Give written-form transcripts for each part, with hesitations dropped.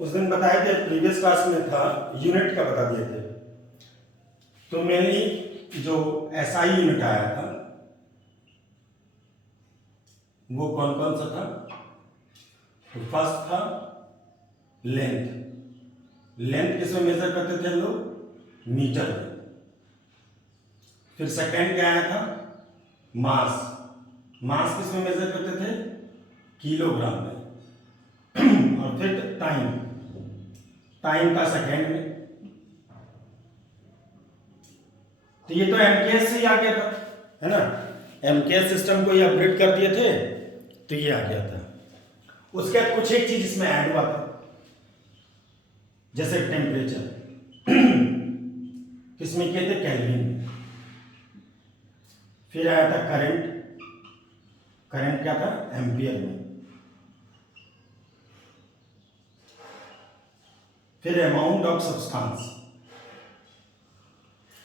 उस दिन बताए थे, प्रीवियस क्लास में था, यूनिट का बता दिए थे। तो मेनली जो एसआई यूनिट आया था वो कौन कौन सा था? तो फर्स्ट था लेंथ। लेंथ किसमें मेजर करते थे हम लोग? मीटर में। फिर सेकेंड क्या आया था? मास। मास किसमें मेजर करते थे? किलोग्राम में। और फिर टाइम। टाइम का सेकेंड में। तो ये तो एमकेएस से ही आ गया था, है ना? एमकेएस सिस्टम को ये अपग्रेड कर दिए थे तो ये आ गया था। उसके बाद कुछ एक चीज इसमें ऐड हुआ था, जैसे टेम्परेचर। किसमें किए थे? केल्विन में। फिर आया था करंट। करंट क्या था? एम्पियर में। फिर amount of substance.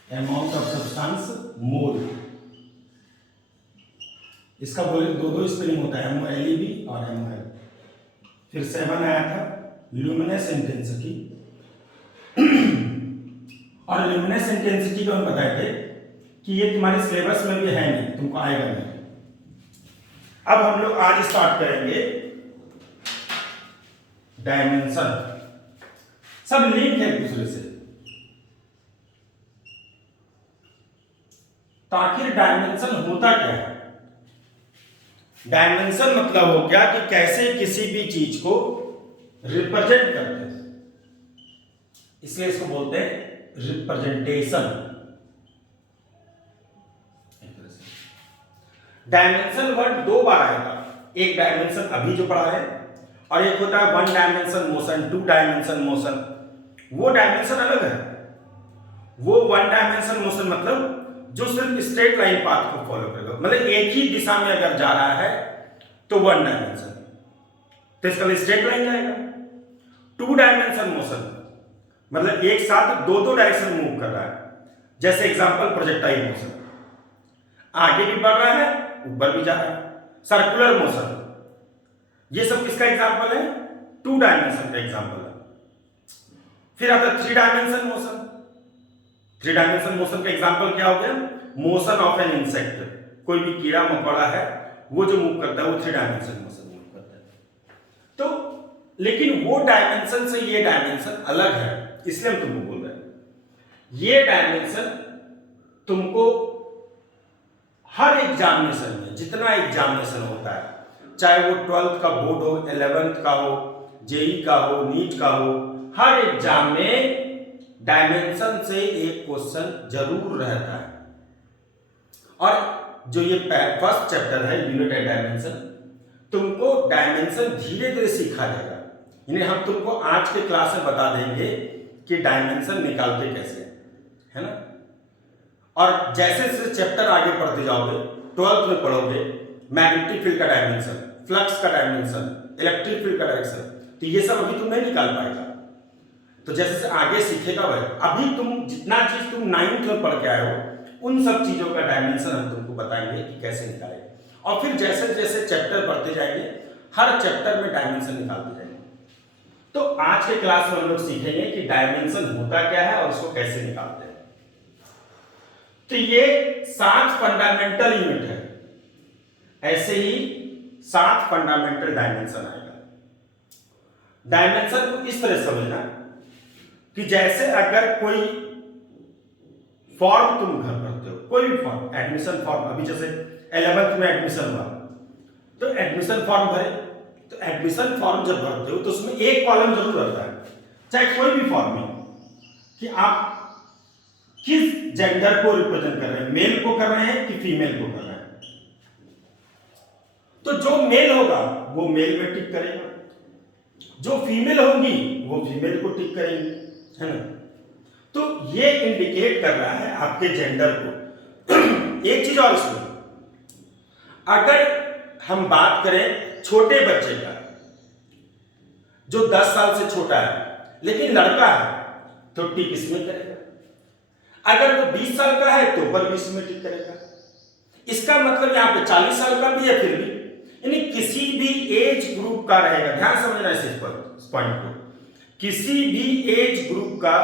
Amount of substance mole. इसका बोले दो दो स्पेलिंग होता है, MOLEB और MOL। फिर 7 आया था ल्यूमिनेस इंटेंसिटी। और ल्यूमिनेस इंटेंसिटी को हम बताए थे कि ये तुम्हारे सिलेबस में भी है नहीं, तुमको आएगा नहीं। अब हम लोग आज स्टार्ट करेंगे डायमेंशन। सब लिंक है एक दूसरे से। तो आखिर डायमेंशन होता क्या है? डायमेंशन मतलब हो गया कि कैसे किसी भी चीज को रिप्रेजेंट करते हैं, इसलिए इसको बोलते हैं रिप्रेजेंटेशन। डायमेंशन वर्ड दो बार आएगा। एक डायमेंशन अभी जो पढ़ा है, और एक होता है 1 डायमेंशन मोशन, 2 डायमेंशन मोशन। वो डायमेंशन अलग है। वो 1 डायमेंशन मोशन मतलब जो सिर्फ स्ट्रेट लाइन पाथ को फॉलो करेगा, मतलब एक ही दिशा में अगर जा रहा है तो 1 डायमेंशन, तो इसका भी स्ट्रेट लाइन जाएगा। 2 डायमेंशन मोशन मतलब एक साथ दो दो डायरेक्शन मूव कर रहा है, जैसे एग्जांपल प्रोजेक्टाइल मोशन, आगे भी बढ़ रहा है ऊपर भी जा रहा है। सर्कुलर मोशन, ये सब किसका एग्जांपल है? 2 डायमेंशन का एग्जांपल है। फिर आता है 3 डायमेंशन मोशन। 3 डायमेंशन मोशन का एग्जांपल क्या हो गया? Motion of an insect. कोई भी कीड़ा मकोड़ा है वो जो मूव करता है वो 3 डायमेंशन मोशन मूव करता है। तो लेकिन वो डायमेंशन से ये डायमेंशन अलग है, इसलिए हम तुमको बोल रहे हैं ये डायमेंशन तुमको हर एग्जामिनेशन में, जितना एग्जामिनेशन होता है, चाहे वो 12th का बोर्ड हो, 11th का हो, जेई का हो, नीट का हो, हर एग्जाम में डायमेंशन से एक क्वेश्चन जरूर रहता है। और जो ये फर्स्ट चैप्टर है यूनिट एंड डायमेंशन, तुमको डायमेंशन धीरे धीरे सीखा जाएगा। यानी हम तुमको आज के क्लास में बता देंगे कि डायमेंशन निकालते कैसे, है ना? और जैसे जैसे चैप्टर आगे पढ़ते जाओगे, 12th में पढ़ोगे मैग्नेटिक फील्ड का डायमेंशन, फ्लक्स का डायमेंशन, इलेक्ट्रिक फील्ड का डायरेक्शन, तो ये सब अभी तुम नहीं निकाल पाएगा। तो जैसे जैसे आगे सीखेगा भाई, अभी तुम जितना चीज तुम 9th में पढ़ के आए हो उन सब चीजों का डायमेंशन हम तुमको बताएंगे कि कैसे निकालेंगे। और फिर जैसे जैसे चैप्टर बढ़ते जाएंगे हर चैप्टर में डायमेंशन निकालते जाएंगे। तो आज के क्लास में हम लोग सीखेंगे कि डायमेंशन होता क्या है और उसको कैसे निकालते हैं। तो ये 7 फंडामेंटल यूनिट है, ऐसे ही 7 फंडामेंटल डायमेंशन आएगा। डायमेंशन को इस तरह समझना कि जैसे अगर कोई फॉर्म तुम घर भरते हो, कोई भी फॉर्म, एडमिशन फॉर्म, अभी जैसे 11th में एडमिशन हुआ तो एडमिशन फॉर्म भरे, तो एडमिशन फॉर्म जब भरते हो तो उसमें एक कॉलम जरूर रहता है, चाहे कोई भी फॉर्म हो, कि आप किस जेंडर को रिप्रेजेंट कर रहे हैं, मेल को कर रहे हैं कि फीमेल को कर रहे हैं। तो जो मेल होगा वो मेल में टिक करेगा, जो फीमेल होगी वो फीमेल को टिक करेंगे, है ना? तो ये इंडिकेट कर रहा है आपके जेंडर को। एक चीज और सुनो, अगर हम बात करें छोटे बच्चे का, जो 10 साल से छोटा है लेकिन लड़का है तो टिक इसमें करेगा, अगर वो 20 साल का है तो ऊपर 20 में टिक करेगा। इसका मतलब यहां पे 40 साल का भी है फिर भी, यानी किसी भी एज ग्रुप का रहेगा। ध्यान समझना इस पॉइंट को, किसी भी एज ग्रुप का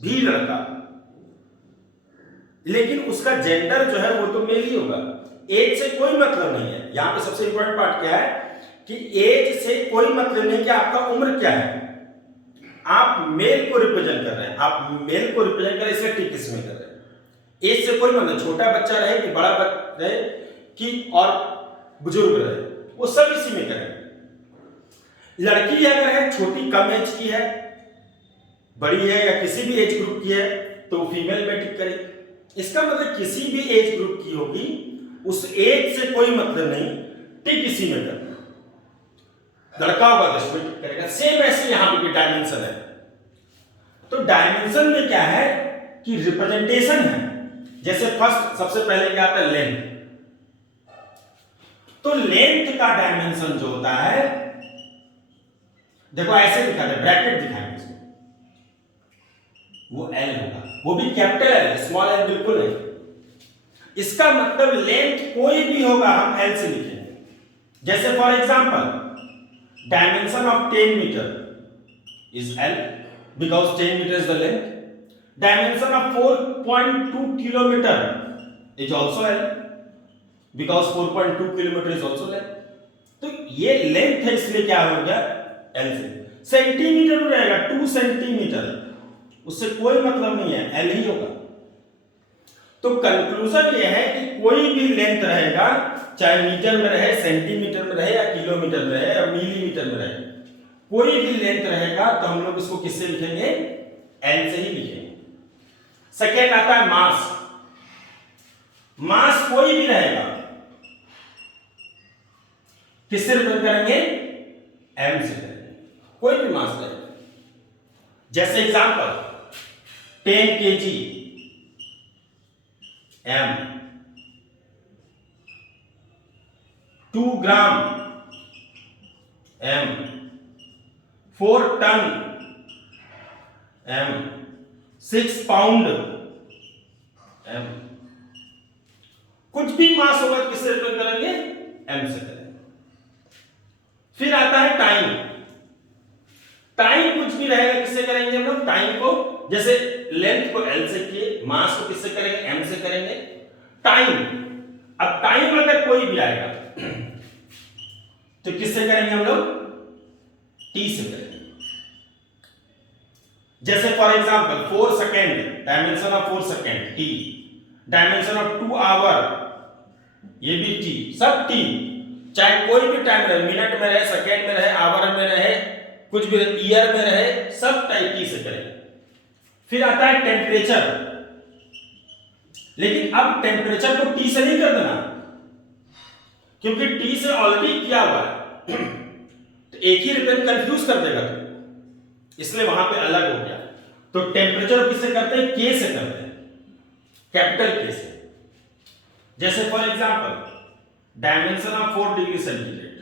भी लड़का, लेकिन उसका जेंडर जो है वो तो मेल ही होगा। एज से कोई मतलब नहीं है। यहां पे सबसे इंपॉर्टेंट पार्ट क्या है कि एज से कोई मतलब नहीं कि आपका उम्र क्या है। आप मेल को रिप्रेजेंट कर रहे हैं, आप मेल को रिप्रेजेंट कर रहे हैं, इसलिए टिक इसमें कर रहे हैं। एज से कोई मतलब, छोटा बच्चा रहे कि बड़ा रहे कि और बुजुर्ग रहे, वो सब इसी में करेंगे। लड़की अगर है, छोटी कम एज की है, बड़ी है या किसी भी एज ग्रुप की है, तो फीमेल में टिक करेगी। इसका मतलब किसी भी एज ग्रुप की होगी, उस एज से कोई मतलब नहीं, टिक इसी में करना। लड़का होगा तो इसमें टिक करेगा। सेम ऐसे यहां पे भी डायमेंशन है। तो डायमेंशन में क्या है कि रिप्रेजेंटेशन है। जैसे फर्स्ट सबसे पहले क्या आता है, लेंथ। तो लेंथ का डायमेंशन जो होता है, देखो ऐसे दिखा दे, ब्रैकेट दिखाएंगे इसमें, वो एल होगा, वो भी कैपिटल एल, स्मॉल एल बिल्कुल नहीं। इसका मतलब लेंथ कोई भी होगा हम एल से लिखेंगे। जैसे for example dimension of 10 metre is L because 10 metre is the length. Dimension of 4.2 kilometre is also L because 4.2 kilometre is also length. तो ये लेंथ है, इसलिए क्या हो गया, एल से। सेंटीमीटर में रहेगा 2 सेंटीमीटर, उससे कोई मतलब नहीं है, एल ही होगा। तो कंक्लूजन ये है कि कोई भी लेंथ रहेगा, चाहे मीटर में रहे, सेंटीमीटर में रहे, या किलोमीटर में रहे, या मिलीमीटर में रहे, कोई भी लेंथ रहेगा तो हम लोग इसको किससे लिखेंगे, एल से ही लिखेंगे। सेकेंड आता है मास। मास कोई भी रहेगा, किससे रिप्रेजेंट करेंगे, एम से करेंगे, कोई भी मास रहेगा। जैसे example 10 kg M, 2 gram M, 4 ton M, 6 pound M. कुछ भी मास होगा किससे रिप्रेजेंट करेंगे, एम से करेंगे। फिर आता है टाइम। टाइम कुछ भी रहेगा किससे करेंगे हम लोग, टाइम को, जैसे लेंथ को एल से किए, मास को किससे करेंगे, एम से करेंगे। टाइम, अब टाइम अगर कोई भी आएगा तो किससे करेंगे हम लोग, टी से करेंगे। जैसे for example 4 second, dimension of 4 second T, dimension of 2 hour, ये भी टी, सब टी। चाहे कोई भी टाइम रहे, मिनट में रहे, सेकेंड में रहे, आवर में रहे, कुछ भी ईयर में रहे, सब टाइप टी से करेंगे। फिर आता है टेम्परेचर, लेकिन अब टेम्परेचर को टी से नहीं कर देना, क्योंकि टी से ऑलरेडी किया हुआ है तो एक ही रिप्रेजेंट कंफ्यूज कर देगा तो, इसलिए वहां पे अलग हो गया। तो टेम्परेचर किससे करते हैं, के से करते हैं, कैपिटल के से। जैसे for example dimension of 4 degree centigrade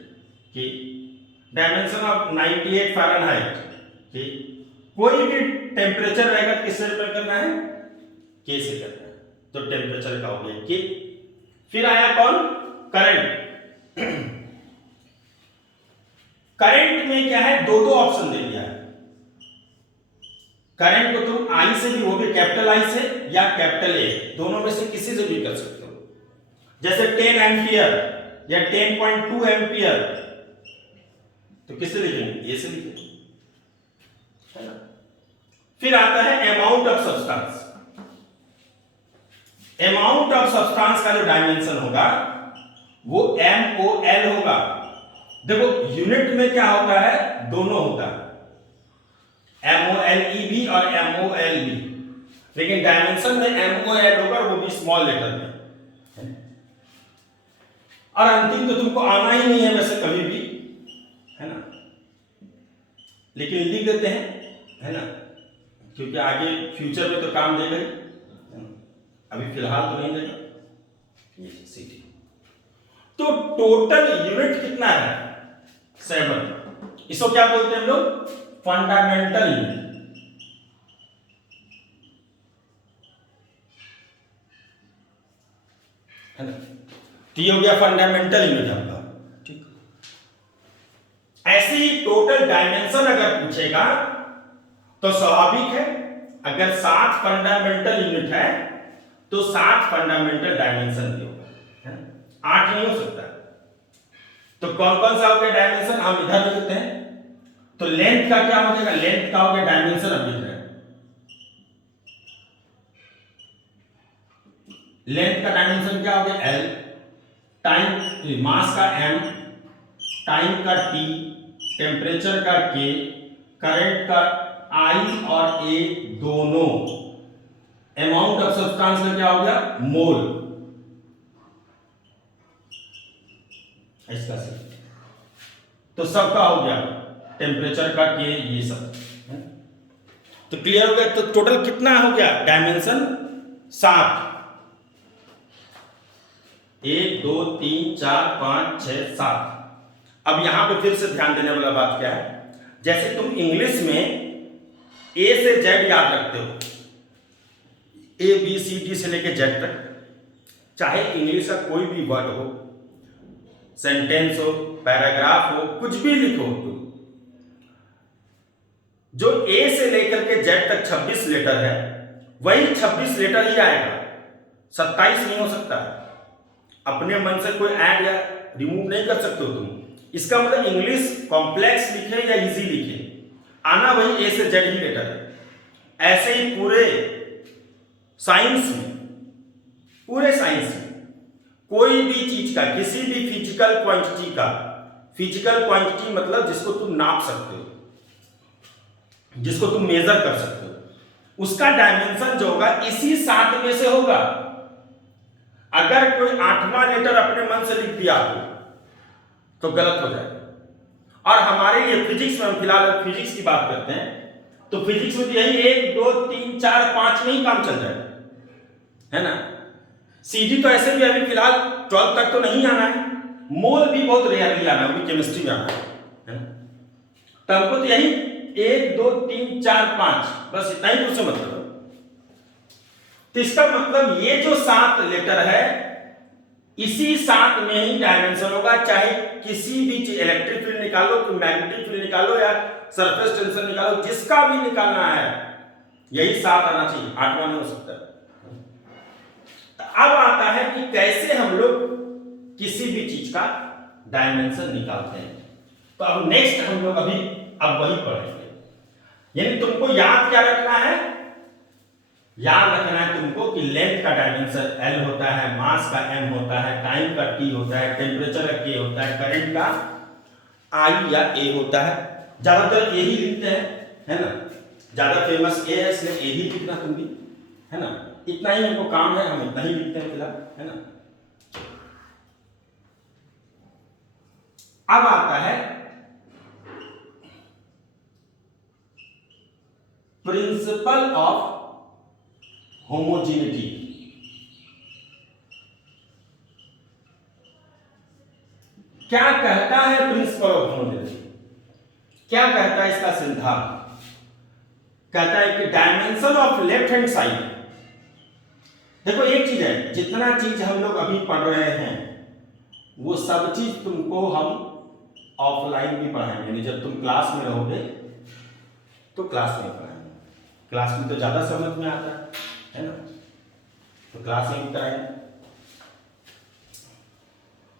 की, डायमेंशन ऑफ 98 फ़ारेनहाइट की, कोई भी टेम्परेचर रहेगा किससे रिप्रेजेंट करना है, के से करना है। तो टेम्परेचर का हो गया के। फिर आया कौन, करंट। करंट में क्या है, दो ऑप्शन दे दिया है। करंट को तुम आई से भी, वो भी कैपिटल आई से या कैपिटल ए, दोनों में से किसी से भी कर सकते हो। जैसे 10 एम्पियर या 10.2 एम्पियर, तो किससे लिखेंगे, ए से लिखेंगे, है ना। फिर आता है amount of substance. Amount of substance का जो डायमेंशन होगा वो MOL होगा। देखो यूनिट में क्या होता है, दोनों होता है, MOLE भी और MOL भी, लेकिन डायमेंशन में MOL होगा, वो भी स्मॉल लेटर में। और अंतिम तो तुमको आना ही नहीं है वैसे कभी भी, है ना, लेकिन लिख देते हैं, है ना, क्योंकि आगे फ्यूचर में तो काम देगा ही, अभी फिलहाल तो नहीं देगा। सिटी तो टोटल यूनिट कितना है, 7। इसको क्या बोलते हैं हम लोग, फंडामेंटल यूनिट, है ना। तो ये हो गया फंडामेंटल यूनिट आपका, ठीक। ऐसी ऐसी टोटल डायमेंशन अगर पूछेगा तो स्वाभाविक है, अगर 7 फंडामेंटल यूनिट है तो 7 फंडामेंटल डायमेंशन भी होगा, 8 नहीं हो सकता। तो कौन कौन सा हो गया डायमेंशन, हम इधर लिखते हैं। तो लेंथ का क्या हो जाएगा, लेंथ का हो गया डायमेंशन, अब लिख रहे हैं लेंथ का डायमेंशन क्या हो गया एल, टाइम मास का एम, टाइम का टी, टेम्परेचर का के, करंट का आई और ए दोनों, अमाउंट ऑफ सब्सटेंस का क्या हो गया मोल, इसका से तो सबका हो गया, टेम्परेचर का के, ये सब तो क्लियर हो गया। तो टोटल कितना हो गया डायमेंशन 7, 1 2 3 4 5 6 7। अब यहां पे फिर से ध्यान देने वाला बात क्या है, जैसे तुम इंग्लिश में ए से जेड याद रखते हो, ए बी सी डी से लेके जेड तक, चाहे इंग्लिश का कोई भी वर्ड हो, सेंटेंस हो, पैराग्राफ हो, कुछ भी लिखो तुम, जो ए से लेकर के जेड तक 26 लेटर है वही 26 लेटर ही आएगा, 27 नहीं हो सकता है। अपने मन से कोई ऐड या रिमूव नहीं कर सकते हो तुम। इसका मतलब इंग्लिश कॉम्प्लेक्स लिखे या इजी लिखे, आना वही ए से जेड ही लेटर है। ऐसे ही पूरे साइंस में, पूरे साइंस में कोई भी चीज का, किसी भी फिजिकल क्वांटिटी का, फिजिकल क्वांटिटी मतलब जिसको तुम नाप सकते हो, जिसको तुम मेजर कर सकते हो, उसका डायमेंशन जो होगा इसी 7 में से होगा। अगर कोई 8वां लेटर अपने मन से लिख दिया तो गलत हो जाएगा। और हमारे लिए फिजिक्स में, हम फिलहाल फिजिक्स की बात करते हैं, तो फिजिक्स में यही 1 2 3 4 5 में ही काम चल जाएगा, है ना। सीडी तो ऐसे भी अभी फिलहाल 12 तक तो नहीं आना है, मोल भी बहुत रेयरली आना है, केमिस्ट्री में आना है ना। तो हमको तो यही 1 2 3 4 5 बस इतना ही उससे मतलब है। तो इसका मतलब ये जो 7 लेटर है इसी 7 में ही डायमेंशन होगा, चाहे किसी भी चीज, इलेक्ट्रिक फील्ड निकालो, मैग्नेटिक फील्ड निकालो या सरफेस टेंशन निकालो, जिसका भी निकालना है यही 7 आना चाहिए, 8वां नहीं हो सकता। अब आता है कि कैसे हम लोग किसी भी चीज का डायमेंशन निकालते हैं। तो अब नेक्स्ट हम लोग अभी अब वही पढ़ेंगे। यानी तुमको याद क्या रखना है, याद रखना है तुमको कि लेंथ का डायमेंशन एल होता है, मास का एम होता है, टाइम का टी होता है, टेम्परेचर का के होता है, करंट का आई या ए होता है। ज्यादातर यही लिखते हैं, है ना, ज्यादा फेमस ए है इसलिए ए ही लिखना तुम भी, है ना। इतना ही हमको काम है, हम इतना ही लिखते हैं फिलहाल, है ना। अब आता है प्रिंसिपल ऑफ होमोजेनिटी। क्या कहता है प्रिंसिपल ऑफ होमोजेनिटी, क्या कहता है इसका सिद्धांत? कहता है कि dimension of left hand side, देखो एक चीज है, जितना चीज हम लोग अभी पढ़ रहे हैं वो सब चीज तुमको हम ऑफलाइन भी पढ़ाएंगे, यानी जब तुम क्लास में रहोगे तो क्लास में पढ़ाएंगे, क्लास में तो ज्यादा समझ में आता है ना, तो क्लास में भी कराएंगे।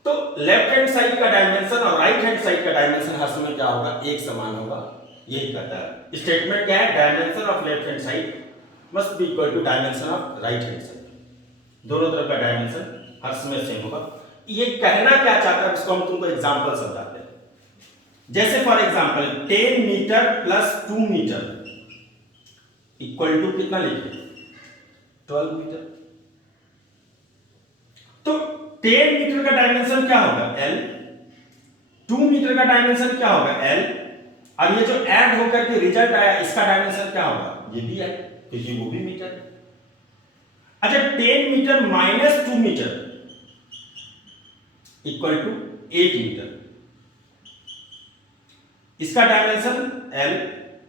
तो लेफ्ट हैंड साइड का डायमेंशन और राइट हैंड साइड का डायमेंशन हर समय क्या होगा, एक समान होगा, यही कहता है। स्टेटमेंट क्या है, dimension of left hand side must be equal to dimension of right hand side, दोनों तरफ का डायमेंशन हर समय सेम होगा। ये कहना क्या चाहता है, इसको हम तुमको एग्जांपल समझाते हैं। जैसे for example 10 metre plus 2 metre equal to कितना लिखिए 12 मीटर। तो 10 मीटर का डायमेंशन क्या होगा L, 2 मीटर का डायमेंशन क्या होगा L, और ये जो ऐड होकर के रिजल्ट आया इसका डायमेंशन क्या होगा, ये भी है क्योंकि वो भी मीटर है। अच्छा 10 metre minus 2 metre equal to 8 metre, इसका डायमेंशन L,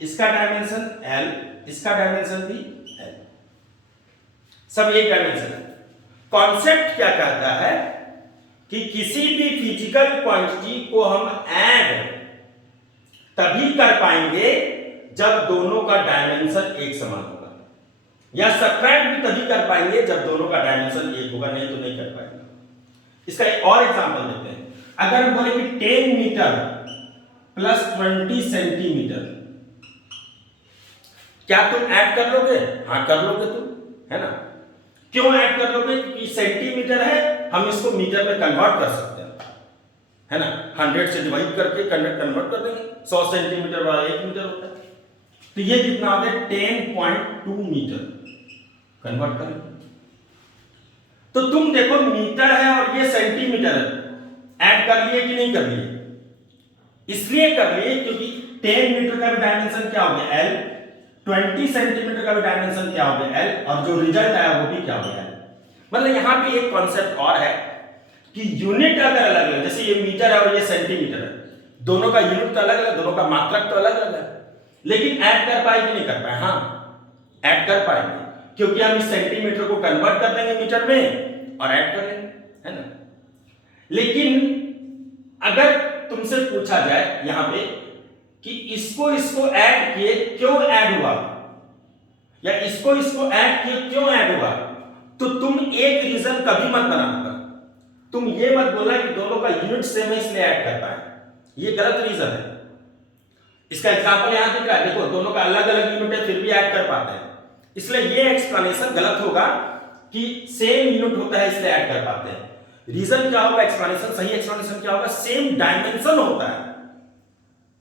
इसका डायमेंशन L, इसका डायमेंशन भी L, सब एक डायमेंशन है। कॉन्सेप्ट क्या कहता है कि किसी भी फिजिकल क्वांटिटी को हम ऐड तभी कर पाएंगे जब दोनों का डायमेंशन एक समान होगा, या सब्ट्रैक्ट भी तभी कर पाएंगे जब दोनों का डायमेंशन एक होगा, नहीं तो नहीं कर पाएंगे। इसका एक और एग्जांपल देते हैं। अगर हम बोले कि 10 मीटर प्लस 20 सेंटीमीटर, क्या तुम ऐड कर लोगे? हाँ कर लोगे तुम, है ना। क्यों ऐड कर लोगे? क्योंकि सेंटीमीटर है, हम इसको मीटर में कन्वर्ट कर सकते हैं, है ना। 100 से डिवाइड करके कन्वर्ट कर देंगे, 100 सेंटीमीटर वाला 1 मीटर होता है, तो ये कितना होता है 10.2 मीटर, कन्वर्ट करें। तो तुम देखो मीटर है और ये सेंटीमीटर है, ऐड कर लिए कि नहीं कर लिए? इसलिए कर लिए क्योंकि 10 मीटर का भी डायमेंशन क्या हो गया L, 20 सेंटीमीटर का भी डायमेंशन क्या हो गया L, और जो रिजल्ट आया वो भी क्या हो गया L। मतलब यहां पे एक कॉन्सेप्ट और है कि यूनिट अगर अलग है, जैसे ये मीटर है और ये सेंटीमीटर है, दोनों का यूनिट तो अलग अलग, दोनों का मात्रक तो अलग अलग है, लेकिन ऐड कर पाए कि नहीं कर पाए? हाँ ऐड कर पाएंगे, क्योंकि हम इस सेंटीमीटर को कन्वर्ट कर देंगे मीटर में और ऐड कर लेंगे, है ना। लेकिन अगर तुमसे पूछा जाए यहां पे कि इसको ऐड किए क्यों ऐड हुआ, या इसको ऐड किए क्यों ऐड हुआ, तो तुम एक रीजन कभी मत बनाना। तुम ये मत बोलना कि दोनों का यूनिट सेम है इसलिए ऐड कर पाए, ये गलत रीजन है। इसका एग्जांपल यहां दिख रहा है, देखो दोनों का अलग अलग यूनिट है फिर भी ऐड कर पाते हैं, इसलिए ये एक्सप्लेनेशन गलत होगा कि सेम यूनिट होता है इसलिए ऐड कर पाते हैं। रीजन क्या होगा, एक्सप्लेनेशन, सही एक्सप्लेनेशन क्या होगा, सेम डायमेंशन होता है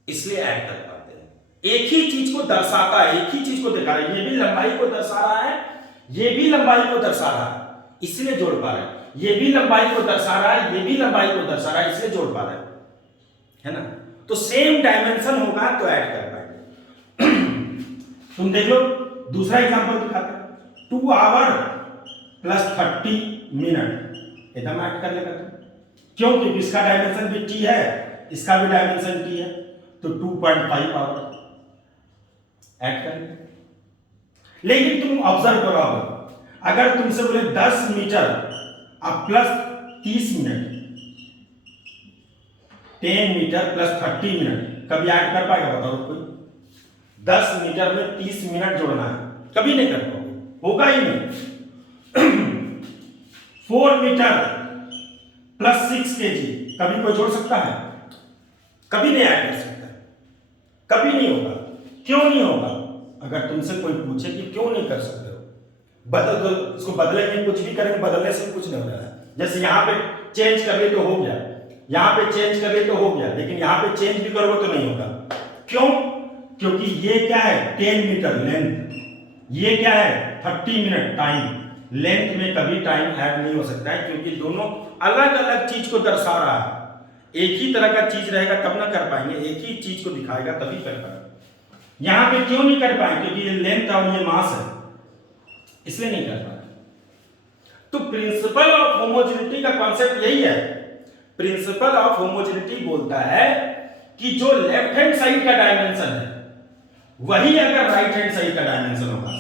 इसलिए ऐड कर पाते हैं। एक ही चीज को दर्शाता है, एक ही चीज को दिखा रहा है, ये भी लंबाई को दर्शा रहा है, ये भी लंबाई को दर्शा रहा है इसलिए जोड़ पा रहे हैं, ये भी लंबाई को दर्शा रहा है, ये भी लंबाई को दर्शा रहा है इसलिए जोड़ पा रहे हैं, है ना। तो सेम डायमेंशन होगा तो ऐड कर पाएंगे। तुम देख लो दूसरा एग्जांपल दिखाते हैं, 2 आवर प्लस 30 मिनट, एकदम ऐड कर लेगा तुम, क्यों? क्योंकि इसका डायमेंशन भी t है, इसका भी डायमेंशन t है, तो 2.5 आवर ऐड कर लेंगे। लेकिन तुम ऑब्जर्व करो, अगर तुमसे बोले 10 मीटर अब plus 30 minute, 10 metre plus 30 minute, कभी ऐड कर पाएगा बताओ कोई? 10 मीटर में 30 मिनट जोड़ना है, कभी नहीं कर पाओगे, होगा ही नहीं। 4 मीटर प्लस 6 kg, कभी कोई जोड़ सकता है? कभी नहीं ऐड कर सकता, कभी नहीं होगा। क्यों नहीं होगा? अगर तुमसे कोई पूछे कि क्यों नहीं कर सकते हो, बदल दो, इसको बदलेंगे, कुछ भी करेंगे, बदलने से कुछ नहीं हो रहा है। जैसे यहाँ पे चेंज कर लिए तो हो गया, यहाँ पे चेंज कर लिए तो हो गया, लेकिन यहाँ पे चेंज भी करोगे तो नहीं होगा। क्यों? क्योंकि ये क्या है 10 मीटर लेंथ, ये क्या है 30 मिनट टाइम, लेंथ में कभी टाइम ऐड नहीं हो सकता है, क्योंकि दोनों अलग अलग चीज को दर्शा रहा है। एक ही तरह का चीज रहेगा तब ना कर पाएंगे, एक ही चीज को दिखाएगा तभी कर पाएंगे। यहां पे क्यों नहीं कर पाए? क्योंकि ये लेंथ और ये मास है इसलिए नहीं कर पाए। तो प्रिंसिपल ऑफ होमोजेनिटी का कॉन्सेप्ट यही है। प्रिंसिपल ऑफ होमोजेनिटी बोलता है कि जो लेफ्ट हैंड साइड का डायमेंशन है वही अगर राइट हैंड साइड का डायमेंशन होगा,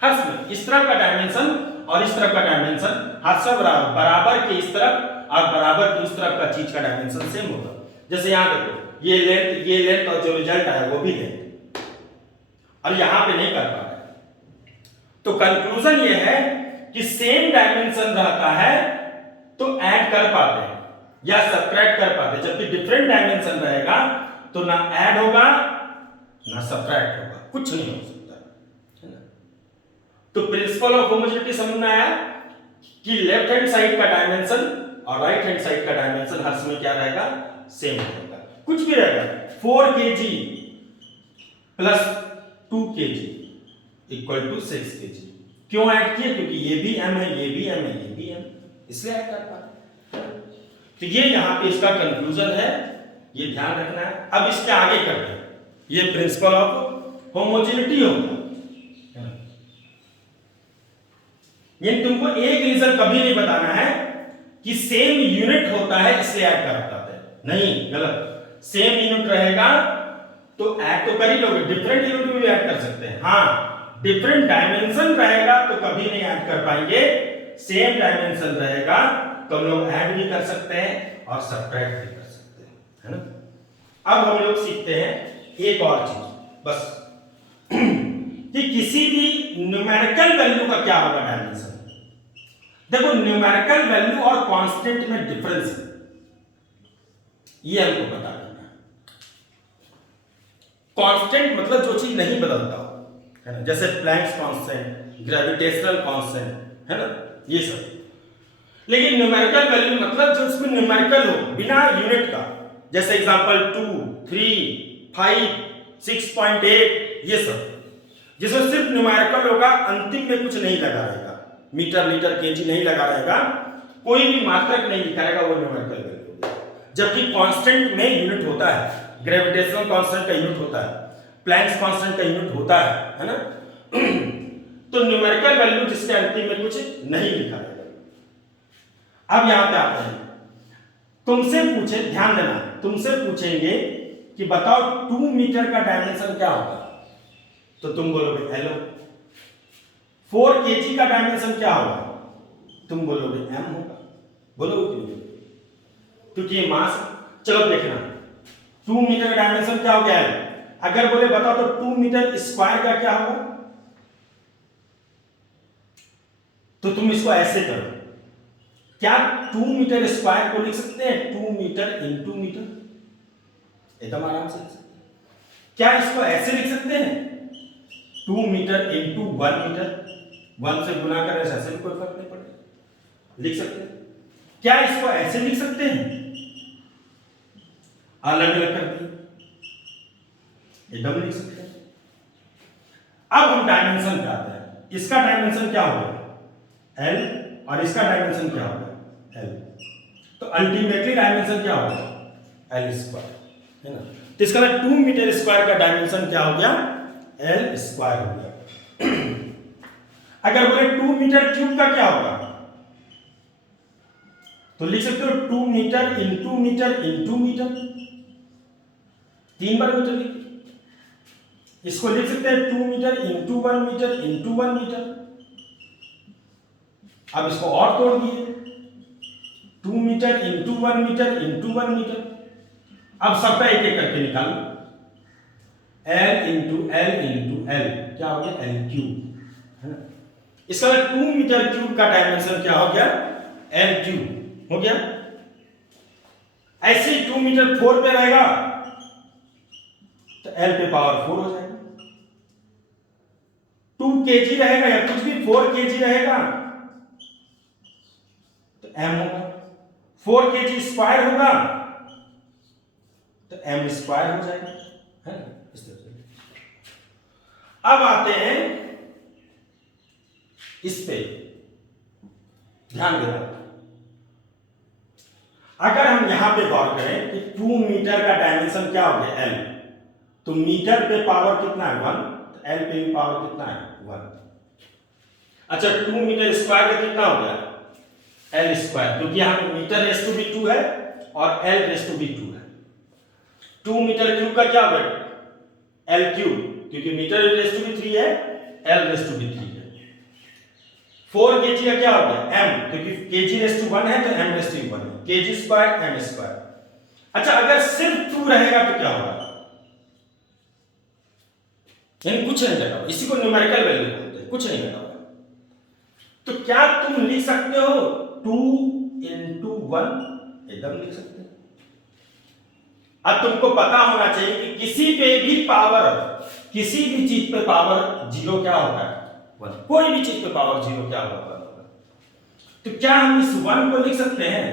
हर में इस तरफ का डायमेंशन और इस तरफ का डायमेंशन हर सब बराबर के इस तरफ और बराबर के उस तरफ का चीज का डायमेंशन सेम होगा। जैसे यहां देखो ये लेंथ और जो रिजल्ट आया वो भी लेंथ, और यहां पे नहीं कर पा रहे। तो कंक्लूजन ये है कि सेम डायमेंशन रहता है तो ऐड कर पाते हैं या सब्ट्रैक्ट कर पाते हैं, जबकि डिफरेंट डायमेंशन रहेगा तो ना ऐड होगा ना सब्ट्रैक्ट होगा, कुछ नहीं हो सकता, है ना। तो प्रिंसिपल ऑफ होमोजेनिटी समझ में आया कि लेफ्ट हैंड साइड का डायमेंशन और राइट हैंड साइड का डायमेंशन हर समय क्या रहेगा, सेम रहेगा, कुछ भी रहेगा। 4 kg plus 2 kg equal to 6 kg। क्यों ऐड किए? क्योंकि ये भी m है, ये भी m है, ये भी m, इसलिए ऐड कर पाए। तो ये यहां पे इसका कंक्लूजन है, ये ध्यान रखना है। अब इसके आगे करते हैं, ये प्रिंसिपल ऑफ होमोजेनिटी होगा। ये तुमको एक रीजन कभी नहीं बताना है कि सेम यूनिट होता है इसलिए ऐड कर पाते हैं, नहीं, गलत। सेम यूनिट रहेगा तो ऐड तो कर ही लोगे, डिफरेंट यूनिट में भी ऐड कर सकते हैं। हाँ, डिफरेंट डायमेंशन रहेगा तो कभी नहीं ऐड कर पाएंगे, सेम डायमेंशन रहेगा तो हम लोग ऐड भी कर सकते हैं और सब्ट्रैक्ट भी कर सकते हैं, है ना। अब हम लोग सीखते हैं एक और चीज बस कि किसी भी न्यूमेरिकल वैल्यू का क्या होगा डायमेंशन। देखो न्यूमेरिकल वैल्यू और कांस्टेंट में डिफरेंस है, ये हमको पता करना है। कांस्टेंट मतलब जो चीज नहीं बदलता हो, है ना, जैसे प्लैंक्स कांस्टेंट, ग्रेविटेशनल कांस्टेंट, है ना, ये सब। लेकिन न्यूमेरिकल वैल्यू मतलब जो उसमें न्यूमेरिकल हो बिना यूनिट का, जैसे एग्जांपल 2, 3, 5, 6.8, ये सब जिसमें सिर्फ न्यूमेरिकल होगा, अंतिम में कुछ नहीं लगा रहेगा, मीटर, लीटर, केजी नहीं लगा रहेगा, कोई भी मात्रक नहीं लिखा रहेगा, वो न्यूमेरिकल वैल्यू होगा। जबकि कांस्टेंट में यूनिट होता है, ग्रेविटेशनल कांस्टेंट का यूनिट होता है, प्लैंक्स कांस्टेंट का यूनिट होता है ना। तो न्यूमेरिकल वैल्यू जिसके अंतिम में कुछ नहीं लिखा रहेगा। अब यहां पे आते हैं, तुमसे पूछे, ध्यान देना, तुमसे पूछेंगे कि बताओ 2 मीटर का डायमेंशन क्या होगा, तो तुम बोलोगे L। 4 kg का डायमेंशन क्या होगा, तुम बोलोगे M होगा। बोलोगे कि नहीं? क्योंकि ये मास। चलो देखना 2 मीटर का डायमेंशन क्या हो गया है। अगर बोले बताओ तो 2 मीटर स्क्वायर का क्या होगा, तो तुम इसको ऐसे करो, क्या 2 मीटर स्क्वायर को लिख सकते हैं 2 मीटर इंटू मीटर, एकदम आराम से लिख सकते हैं। क्या इसको ऐसे लिख सकते हैं 2 मीटर इंटू 1 मीटर, 1 से गुना करें, ऐसे भी कोई फर्क नहीं पड़ेगा, लिख सकते हैं। क्या इसको ऐसे लिख सकते हैं, अलग अलग कर दिए, एकदम लिख सकते हैं। अब हम डायमेंशन पे आते हैं, इसका डायमेंशन क्या होगा L और इसका डायमेंशन क्या होगा L, तो अल्टीमेटली डायमेंशन क्या होगा L स्क्वायर, है ना। तो इसका 2 मीटर स्क्वायर का डायमेंशन क्या हो गया L स्क्वायर हो गया। अगर बोले 2 मीटर क्यूब का क्या होगा, तो लिख सकते हो 2 metre into metre into metre, 3 बार मीटर लिखिए। इसको लिख सकते हैं 2 metre into 1 metre into 1 metre. अब इसको और तोड़ दिए 2 metre into 1 metre into 1 metre. अब सबका एक एक करके निकालो, L इंटू L क्या हो गया L क्यूब, है ना। इसका 2 मीटर क्यूब का डायमेंशन क्या हो गया L क्यूब हो गया। ऐसे ही 2 मीटर 4 पे रहेगा तो L पे पावर 4 हो जाएगा। 2 kg रहेगा या कुछ भी 4 kg रहेगा तो M होगा। 4 kg स्क्वायर होगा तो M स्क्वायर हो जाएगा, है ना। इस तरह से अब आते हैं इस पे, ध्यान देना। अगर हम यहां पे गौर करें कि 2 मीटर का डायमेंशन क्या हो गया L, तो मीटर पे पावर कितना है 1, तो L पे भी पावर कितना है 1। अच्छा 2 मीटर स्क्वायर का कितना हो गया L स्क्वायर, क्योंकि यहां पे मीटर रेस टू बी 2 है और L रेस टू बी 2 है। 2 मीटर क्यूब का क्या होगा L क्यूब, क्योंकि मीटर रेस टू बी 3 है, L रेस टू बी 3 है। 4 kg का क्या हो गया M, क्योंकि kg रेस टू 1 है तो M रेस टू 1 है, kg स्क्वायर M स्क्वायर। अच्छा अगर सिर्फ 2 रहेगा तो क्या होगा, यानी कुछ नहीं लगा, इसी को न्यूमेरिकल वैल्यू बोलते हैं, कुछ नहीं लगा। तो क्या तुम लिख सकते हो 2 इंटू 1, एकदम लिख सकते हैं। अब तुमको पता होना चाहिए कि किसी पे भी पावर, किसी भी चीज पे पावर 0 क्या होता है 1, कोई भी चीज पे पावर 0 क्या होगा 1 होगा। तो क्या हम इस 1 को लिख सकते हैं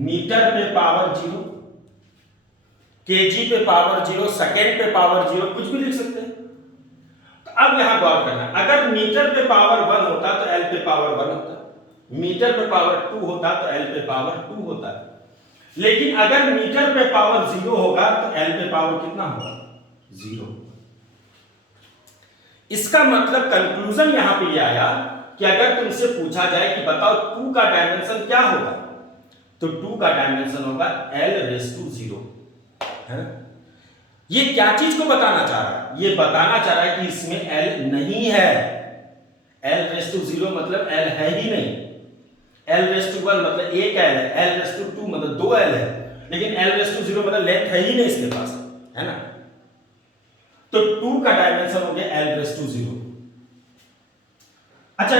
मीटर पे पावर 0, केजी पे पावर 0, सेकेंड पे पावर 0, कुछ भी लिख सकते हैं। तो अब यहां गौर करना, अगर मीटर पे पावर 1 होता तो L पे पावर 1 होता, मीटर पे पावर 2 होता तो L पे पावर 2 होता। लेकिन अगर मीटर पे पावर 0 होगा तो L पे पावर कितना होगा 0। इसका मतलब कंक्लूजन यहां पे ये आया कि अगर तुमसे पूछा जाए कि बताओ 2 का डायमेंशन क्या होगा, तो 2 का डायमेंशन होगा L रेस टू 0, है। ये क्या चीज को बताना चाह रहा है, ये बताना चाह रहा है कि इसमें L नहीं है। L रेस टू 0 मतलब L है ही नहीं, L रेस टू 1 मतलब 1 L है, L रेस टू 2 मतलब 2 L है। लेकिन l/0 मतलब लेंथ है ही नहीं इसके पास, है ना। तो 2 का डायमेंशन हो गया l/0। अच्छा,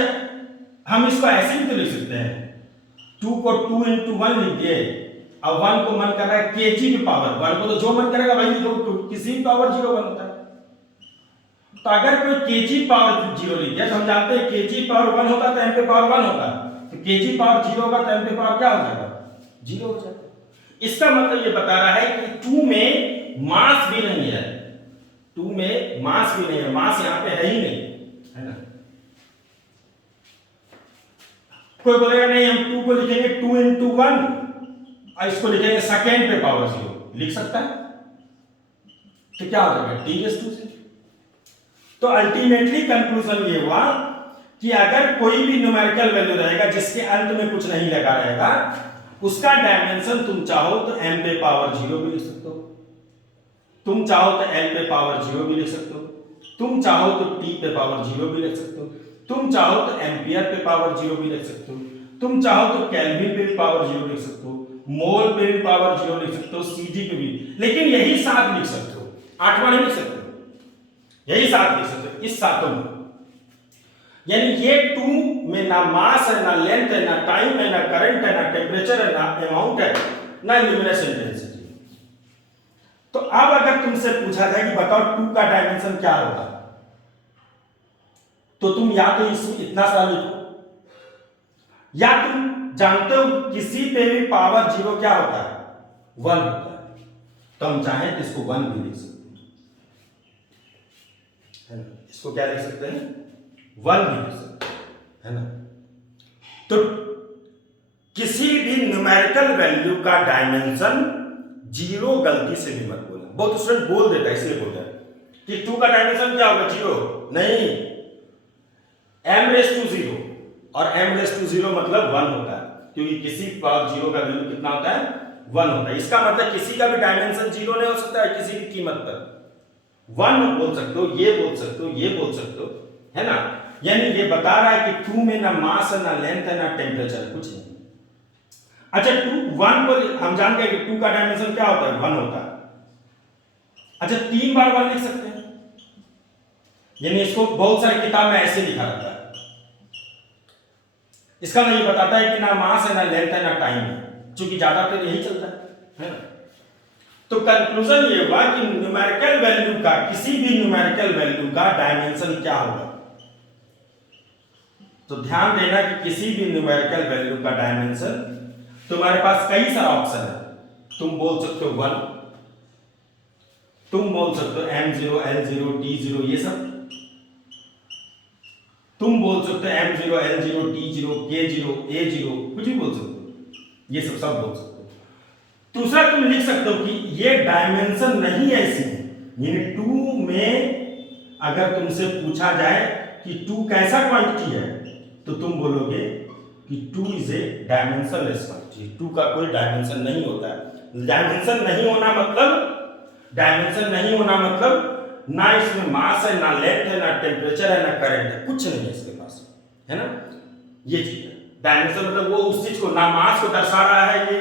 हम इसको ऐसे भी तो लिख सकते हैं, 2 को 2 into 1 लिख दिए, अब 1 को मन कर रहा है kg की पावर, 1 को तो जो मन करेगा वही लिखो, किसी भी पावर 0 1 होता है। तो अगर कोई kg पावर 0 लिख दिया तो हम जानते हैं kg पावर 1 होता है तो m पे पावर 1 होता है, तो kg पावर 0 होगा तो m पे पावर क्या हो जाएगा, 0 हो जाएगा। इसका मतलब ये बता रहा है कि 2 में मास भी नहीं है, 2 में मास भी नहीं है, मास यहां पे है ही नहीं, है ना। कोई बोलेगा नहीं हम 2 को लिखेंगे 2 into 1 और इसको लिखेंगे सेकेंड पे पावर 0, लिख सकता है, तो क्या हो जाएगा t/0। तो अल्टीमेटली कंक्लूजन ये हुआ कि अगर कोई भी न्यूमेरिकल वैल्यू रहेगा जिसके अंत में कुछ नहीं लगा रहेगा, उसका डायमेंशन तुम चाहो तो m पे पावर 0 भी लिख सकते हो, तुम चाहो तो l पे पावर 0 भी लिख सकते हो, तुम चाहो तो t पे पावर 0 भी लिख सकते हो, तुम चाहो तो एम्पियर पे पावर 0 भी लिख सकते हो, तुम चाहो तो केल्विन पे भी पावर 0 लिख सकते हो, मोल पे भी पावर 0 लिख सकते हो, सीजी पे भी, लेकिन यही 7 लिख सकते हो, 8वां नहीं लिख सकते, यही 7 लिख सकते हो, इस 7 में। यानी ये 2 में ना मास है, ना लेंथ है, ना टाइम है, ना करंट है, ना टेम्परेचर है, ना अमाउंट है, ना ल्यूमिनेस इंटेंसिटी। तो अब अगर तुमसे पूछा जाए कि बताओ 2 का डायमेंशन क्या होगा, तो तुम या तो इतना सारा लिखो, या तुम जानते हो किसी पे भी पावर 0 क्या होता है, 1 होता है, तो हम चाहें तो इसको 1 भी लिख सकते हैं, इसको क्या लिख सकते हैं, 1 भी लिख सकते हैं, है ना। तो किसी भी न्यूमेरिकल वैल्यू का डायमेंशन 0 गलती से भी मत बोलना, बहुत स्टूडेंट बोल देता है, इसलिए बोल रहा है कि 2 का डायमेंशन क्या होगा, 0 नहीं, m/0, और m/0 मतलब 1 होता है, क्योंकि किसी पावर 0 का वैल्यू कितना होता है, 1 होता है। इसका मतलब किसी का भी डायमेंशन 0 नहीं हो सकता है, किसी भी कीमत पर 1 बोल सकते हो, ये बोल सकते हो, ये बोल सकते हो, है ना। यानी ये बता रहा है कि 2 में ना मास है, ना लेंथ है, ना टेम्परेचर, कुछ नहीं। अच्छा 1 को हम जानते हैं कि 2 का डायमेंशन क्या होता है, 1 होता है। अच्छा 3 बार 1 लिख सकते हैं, यानी इसको बहुत सारी किताब में ऐसे लिखा रहता है। इसका मतलब ये बताता है कि ना मास है, ना लेंथ है, ना टाइम है, क्योंकि ज्यादातर यही चलता है ना। तो कंक्लूजन ये हुआ कि न्यूमेरिकल वैल्यू का, किसी भी न्यूमेरिकल वैल्यू का डायमेंशन क्या होगा। तो ध्यान देना कि किसी भी न्यूमेरिकल वैल्यू का डायमेंशन, तुम्हारे पास कई सारा ऑप्शन है, तुम बोल सकते हो 1, तुम बोल सकते हो m0 l0 t0, ये सब तुम बोल सकते हो m0 l0 t0 k0 a0, कुछ भी बोल सकते हो, ये सब बोल सकते हो। दूसरा तुम लिख सकते हो कि ये डायमेंशन नहीं है इसमें, यानी 2 में अगर तुमसे पूछा जाए कि 2 कैसा क्वांटिटी है, तो तुम बोलोगे कि 2 इज ए डायमेंशनलेस क्वांटिटी, 2 का कोई डायमेंशन नहीं होता है। डायमेंशन नहीं होना मतलब ना इसमें मास है, ना लेंथ है, ना टेम्परेचर है, ना करंट है, कुछ नहीं है इसके पास, है ना। ये चीज है डायमेंशन, मतलब वो उस चीज को, ना मास को दर्शा रहा है ये,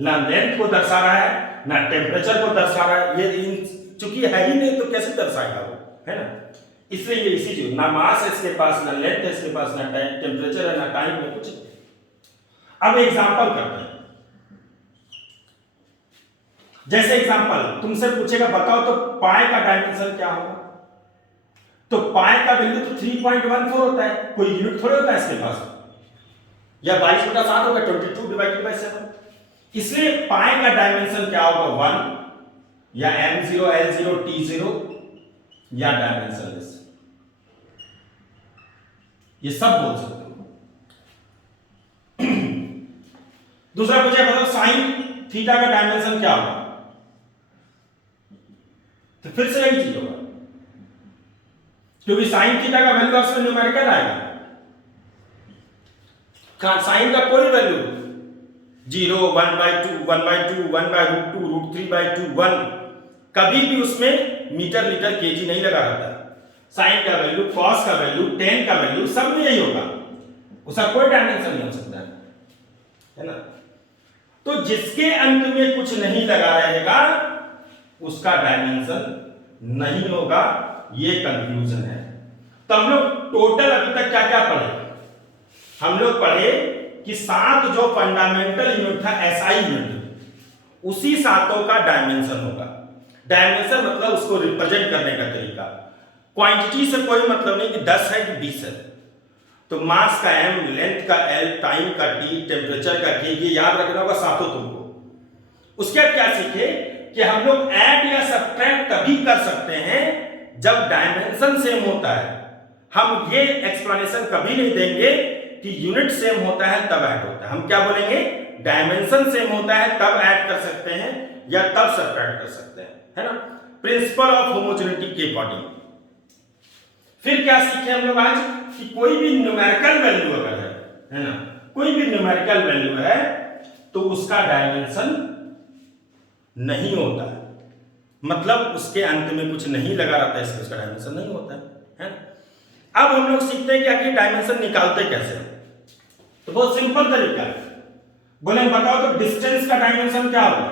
ना लेंथ को दर्शा रहा है, ना टेम्परेचर को दर्शा रहा है, ये चूंकि है ही नहीं तो कैसे दर्शाएगा वो, है ना। इसलिए ये इसी चीज, ना मास है इसके पास, ना लेंथ है इसके पास, ना टेम्परेचर है, ना टाइम है, कुछ नहीं। अब एग्जांपल करते हैं। जैसे एग्जांपल तुमसे पूछेगा बताओ तो पाई का डायमेंशन क्या होगा, तो पाई का वैल्यू तो 3.14 होता है, कोई यूनिट थोड़े होता है इसके पास, या 22/7 होगा, 22/7। इसलिए पाई का डायमेंशन क्या होगा, 1 या m0 l0 t0 या डायमेंशनलेस, ये सब बोल सकते हो। दूसरा पूछे मतलब साइन थीटा का डायमेंशन क्या होगा, तो फिर से यही चीज होगा, क्योंकि साइन थीटा का वैल्यू उसमें न्यूमेरिकल आएगा, साइन का कोई वैल्यू 0 1/2 1/2 1/√2 √3/2 1, कभी भी उसमें मीटर लीटर केजी नहीं लगा रहता है। साइन का वैल्यू, कॉस का वैल्यू, टेन का वैल्यू, सब में यही होगा, उसका कोई डायमेंशन नहीं हो सकता है ना। तो जिसके अंत में कुछ नहीं लगा रहेगा उसका डायमेंशन नहीं होगा, ये कंक्लूजन है। तो हम लोग टोटल अभी तक क्या क्या पढ़े? हम लोग पढ़े कि 7 जो फंडामेंटल यूनिट था एसआई यूनिट, उसी 7 का डायमेंशन होगा। डायमेंशन मतलब उसको रिप्रेजेंट करने का तरीका। क्वांटिटी से कोई मतलब नहीं कि 10 है कि 20 है। तो मास का m, लेंथ का l, टाइम का t, टेम्परेचर का k, ये याद रखना होगा 7 तुमको। उसके बाद क्या सीखे कि हम लोग ऐड या सब्ट्रैक्ट तभी कर सकते हैं जब डायमेंशन सेम होता है। हम ये एक्सप्लेनेशन कभी नहीं देंगे कि यूनिट सेम होता है तब ऐड होता है। हम क्या बोलेंगे? डायमेंशन सेम होता है तब ऐड कर सकते हैं या तब सब्ट्रैक्ट कर सकते हैं, है ना? प्रिंसिपल ऑफ होमोजेनिटी के अकॉर्डिंग। फिर क्या सीखे हम लोग आज कि कोई भी न्यूमेरिकल वैल्यू अगर है ना, कोई भी न्यूमेरिकल वैल्यू है तो उसका डायमेंशन नहीं होता है, मतलब उसके अंत में कुछ नहीं लगा रहता है, इसलिए उसका डायमेंशन नहीं होता है ना? अब हम लोग सीखते हैं कि आखिर डायमेंशन निकालते कैसे। तो बहुत सिंपल तरीका है। बोले बताओ तो डिस्टेंस का डायमेंशन क्या होगा?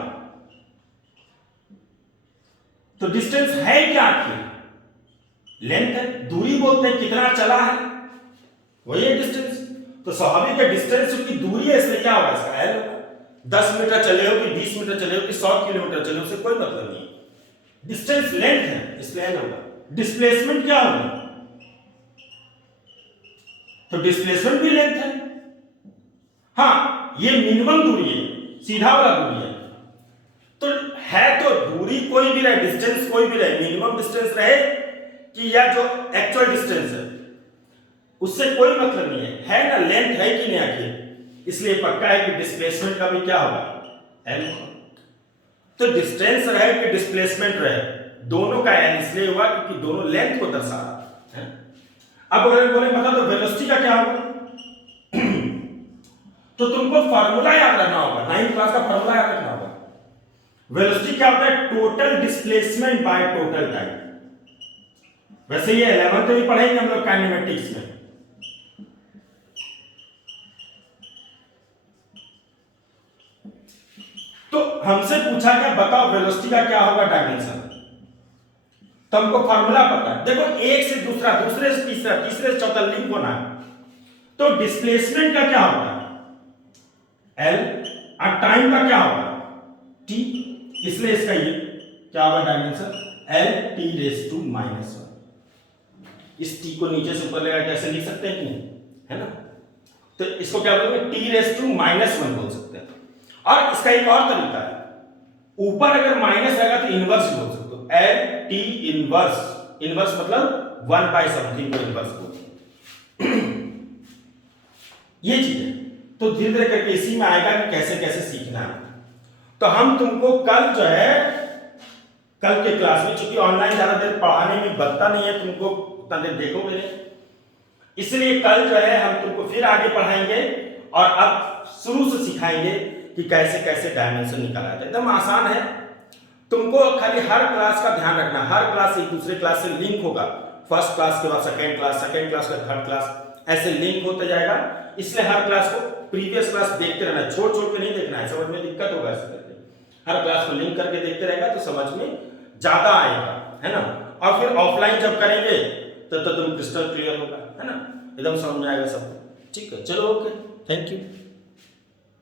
तो डिस्टेंस है क्या आखिर? लेंथ है, दूरी बोलते हैं, कितना चला है वही है डिस्टेंस। तो स्वाभाविक है डिस्टेंस की दूरी है, इसलिए क्या होगा? इसका एल होगा। 10 मीटर चले हो कि 20 मीटर चले हो कि 100 किलोमीटर चले हो, उससे कोई मतलब नहीं। डिस्टेंस लेंथ है, इसलिए एल होगा। डिस्प्लेसमेंट क्या होगा? तो डिस्प्लेसमेंट भी लेंथ है। हाँ, ये मिनिमम दूरी है, सीधा वाला दूरी है। तो है तो दूरी कोई भी रहे, डिस्टेंस कोई भी रहे, मिनिमम डिस्टेंस रहे कि या जो एक्चुअल डिस्टेंस है, उससे कोई मतलब नहीं है ना? लेंथ है कि नहीं आखिर, इसलिए पक्का है कि डिस्प्लेसमेंट का भी क्या होगा? एल। तो डिस्टेंस रहे कि डिस्प्लेसमेंट रहे, दोनों का एल इसलिए हुआ क्योंकि दोनों लेंथ को दर्शा रहा है। अब अगर बोले मतलब तो वेलोसिटी का क्या होगा? तो तुमको फार्मूला याद रखना होगा, 9th क्लास का फार्मूला याद रखना होगा। वेलोसिटी क्या होता है? Total displacement by total time. वैसे ये 11th में भी पढ़ेंगे हम लोग काइनेमेटिक्स में। तो हमसे पूछा क्या, बताओ वेलोसिटी का क्या होगा डायमेंशन? तो हमको फार्मूला पता है। देखो, एक से दूसरा, दूसरे से तीसरा, तीसरे से चौथा लिंक होना है। तो डिस्प्लेसमेंट का क्या होगा? एल। और टाइम का क्या होगा? टी। इसलिए इसका ये क्या होगा dimension? L T raise to -1। इस टी को नीचे से ऊपर लेकर कैसे लिख सकते हैं कि नहीं, है ना? तो इसको क्या बोलेंगे? टी रेस टू -1 बोल सकते हैं। और इसका एक और तरीका है, ऊपर अगर माइनस आएगा तो इनवर्स बोल सकते हो, एल टी इनवर्स। इनवर्स मतलब 1/something को इनवर्स बोलते हैं। ये चीज है। तो धीरे धीरे करके इसी में आएगा कि कैसे कैसे सीखना है। तो हम तुमको कल जो है, कल के क्लास में, चूंकि ऑनलाइन ज्यादा देर पढ़ाने में बनता नहीं है, तुमको उतना देर देखोगे नहीं, इसलिए कल जो है हम तुमको फिर आगे पढ़ाएंगे और अब शुरू से सिखाएंगे कि कैसे कैसे डायमेंशन निकाला जाता है। एकदम आसान है। तुमको खाली हर क्लास का ध्यान रखना, हर क्लास एक दूसरे क्लास से लिंक होगा। फर्स्ट क्लास के बाद सेकंड क्लास, सेकंड क्लास के थर्ड क्लास, ऐसे लिंक होता जाएगा। इसलिए हर क्लास को प्रीवियस क्लास देखते रहना है, छोड़ छोड़ के नहीं देखना है, समझ में दिक्कत होगा ऐसे करके। हर क्लास को लिंक करके देखते रहेगा तो समझ में ज्यादा आएगा, है ना? और फिर ऑफलाइन जब करेंगे तो तुम क्रिस्टल क्लियर होगा, है ना? एकदम समझ में आएगा सब। ठीक है, चलो, ओके, थैंक यू।